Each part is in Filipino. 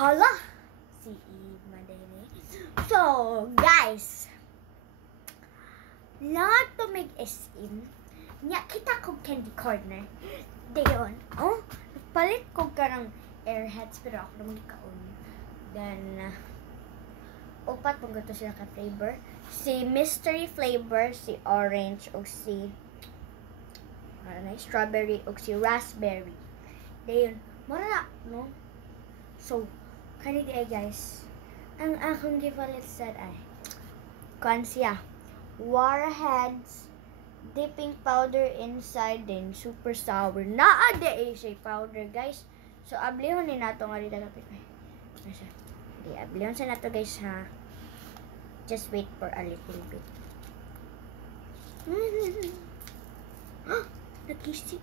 Hala! Si Eve Madene. So, guys, lahat to mag-SM. Nya, kita ko candy corner. Dayon, oh, palit ko karang airheads, pero ako naman kaon. Then, upat pong gato sila ka-flavor. Si mystery flavor, si orange, o si strawberry, o si raspberry. Dayon, mara, no? So, kanina ay guys, ang akong gipalit sad ay, kuan siya, Warheads dipping powder inside din, super sour. Naade ay siya powder guys. So, ablihon ni nato nga rin lapit. Di, ablihon sa nato guys ha. Just wait for a little bit. Nagkisi.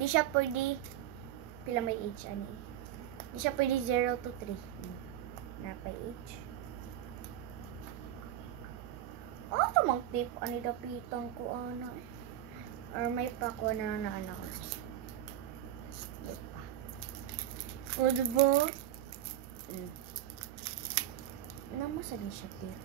Di siya pwede, pila may age ani. Di siya pwede 0 to 3. Napay age. Oh, tumang tip. Ani dapitan ko, ana. Or may pa ko na anak. May pa. O, diba? Namasa din siya tip.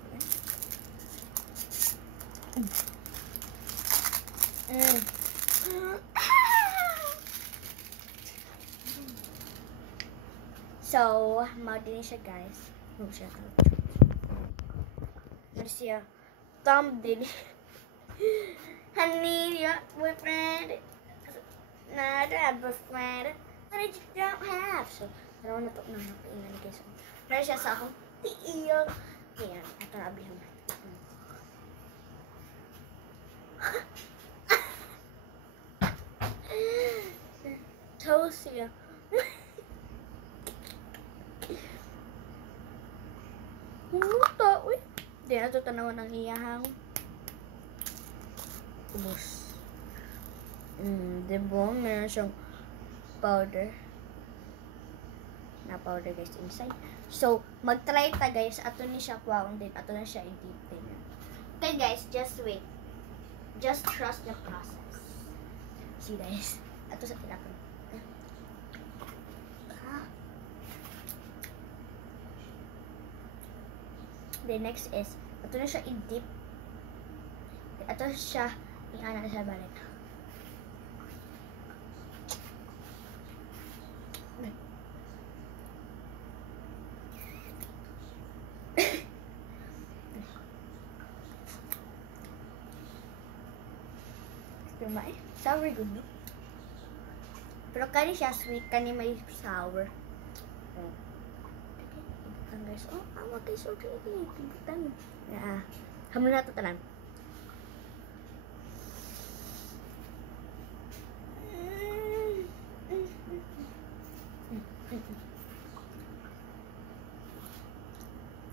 So, mau din siya guys. Huwag siya ito. Terus siya. Thumb din. Honey, your boyfriend. Not a boyfriend. What did you don't have? So, naroon na ito na napaingan guys. So, meron siya sa akong tiiyong. Ayan, ito na abihan. Toast siya. Muta, uy. Di na ito tanawan ng iyahang ubos. Diba? Meron siyang powder. Na powder guys inside. So, mag-try ta guys. Ato ni siya kwaon din. Ato na siya i-deep din. Okay guys, just wait. Just trust the process. See guys. Ato sa tinapon. The next is, ito na siya i-dip. Ito siya, i-ana na siya balik. Kumay, sour good, no? Pero kani siya sweet, kani may sour. Guys, oh, awa guys, okay, pibutan. Hamon na ito tanan.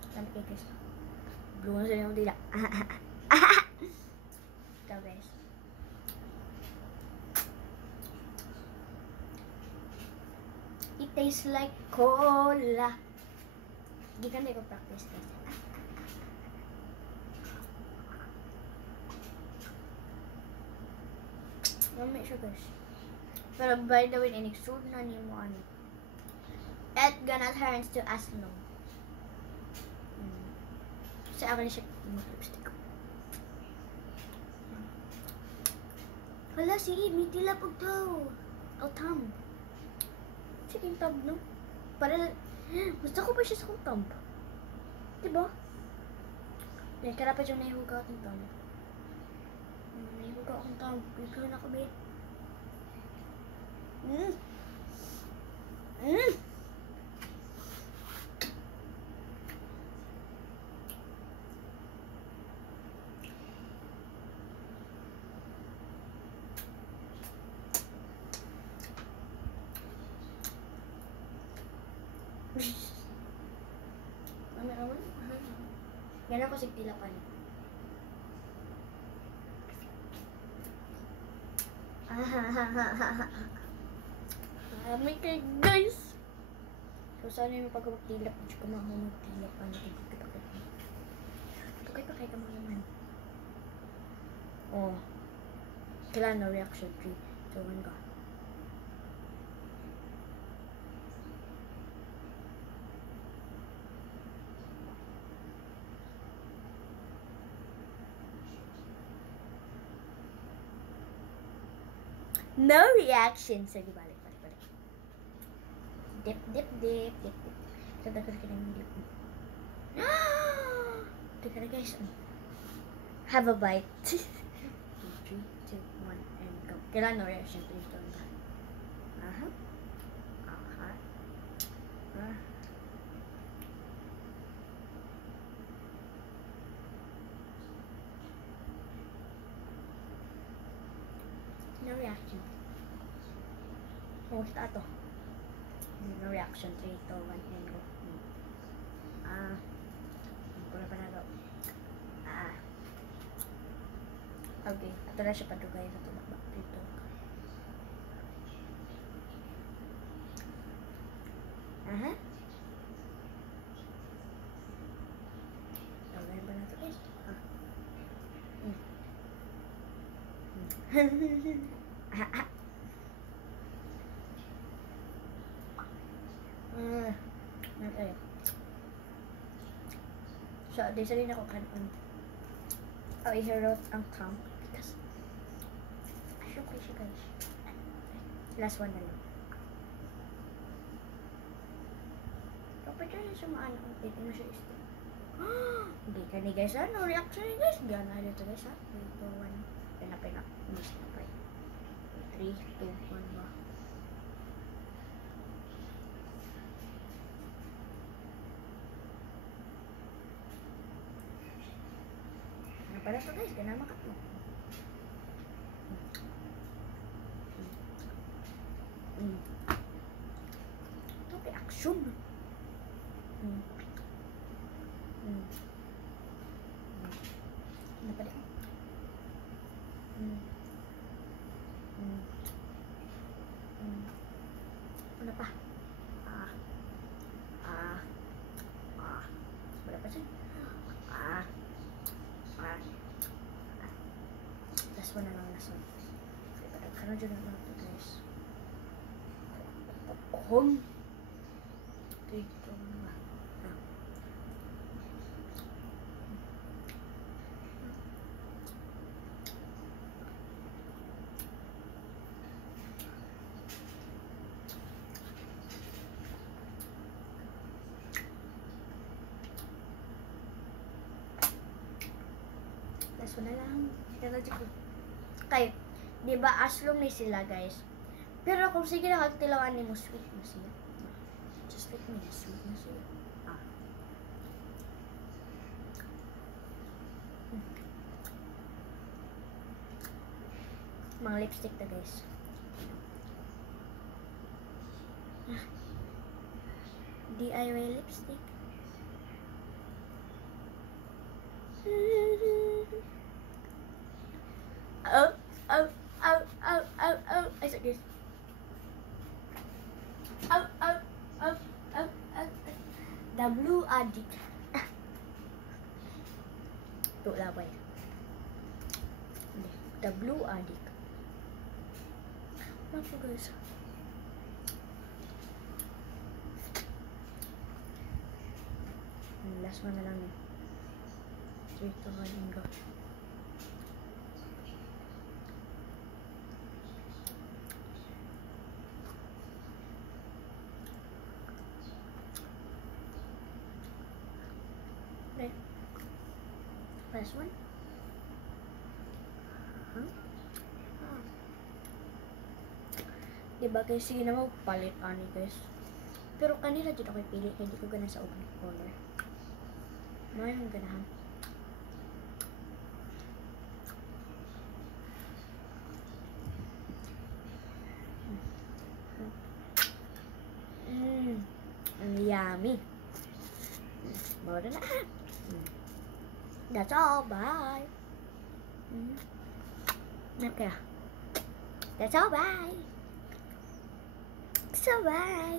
Sabi kayo guys, blue na sila yung dila. Ito guys. It tastes like cola. Hindi ka na practice guys. Mamay siya guys. Pero by the way, inig-sud na niyo mo ano. At gonna turns to asno. Sa akin siya mag-lipstick. Wala si Eve, may tila pag daw. Autumn. Sige yung tab, no? Para gusto ko pa siya sa kong thumb. Diba? Dahil karapat yung nahihuga akong thumb. Nahihuga akong thumb. Bigla na kabit. Aman? Yan ako sa tilapan. May kay guys. So sana yung pagkaktilap. Hindi ko mahumagtilapan. Ito kayo pa kayo ka naman. Oh. Kailan na reaction 3, 2, 1 ka. No reaction. Sige, balik. Dip. Kada ka ng dip. Teka na guys. Have a bite. 3, 2, 1, and go. Kailan no reaction? 3, 2, 1. No reaction. Kumusta ato? No reaction. 3, 2, 1, and go. Pula pa na daw. Okay. Ato na siya padugay sa tubak dito. Dugay ba na ito guys? Okay. So, di sa rin ako kanon. I wrote ang count because ayun ko siya guys. Last one na lang. Kapag siya siya maano ang titin mo siya isto. Hindi ka ni guys ano reaction ni guys. Diyan na dito guys ha. 3, 2, 1. Pinap. Miss na pa. 3, 2, 1 ba. Para to guys, ganun makat mo. Ito kay action. Ano pa din? Ano pa? Wala pa siya. Last one na lang, last one. Kaya dyan na lang ito guys. Popcorn. Dito na. Last one na lang. Kaya dyan ko. Kay, di ba aslong ni sila guys. Pero kung sige na kagtilawan ni mo, sweet na siya. Just like me, sweet na siya. Mga lipstick na guys. DIY lipstick. Oh. Ay, sakit. The blue addict. Ito labay. The blue addict. Ano po guys? Last one na lang. 3, 2, 1, and go. Okay. Last one. Diba guys, sige na magpalit ani guys. Pero kanila dito ako pili, hindi ko gana sa open color. May yung ganahan. Ang yummy. Mura na. That's all. Bye. Okay. That's all. Bye. So bye.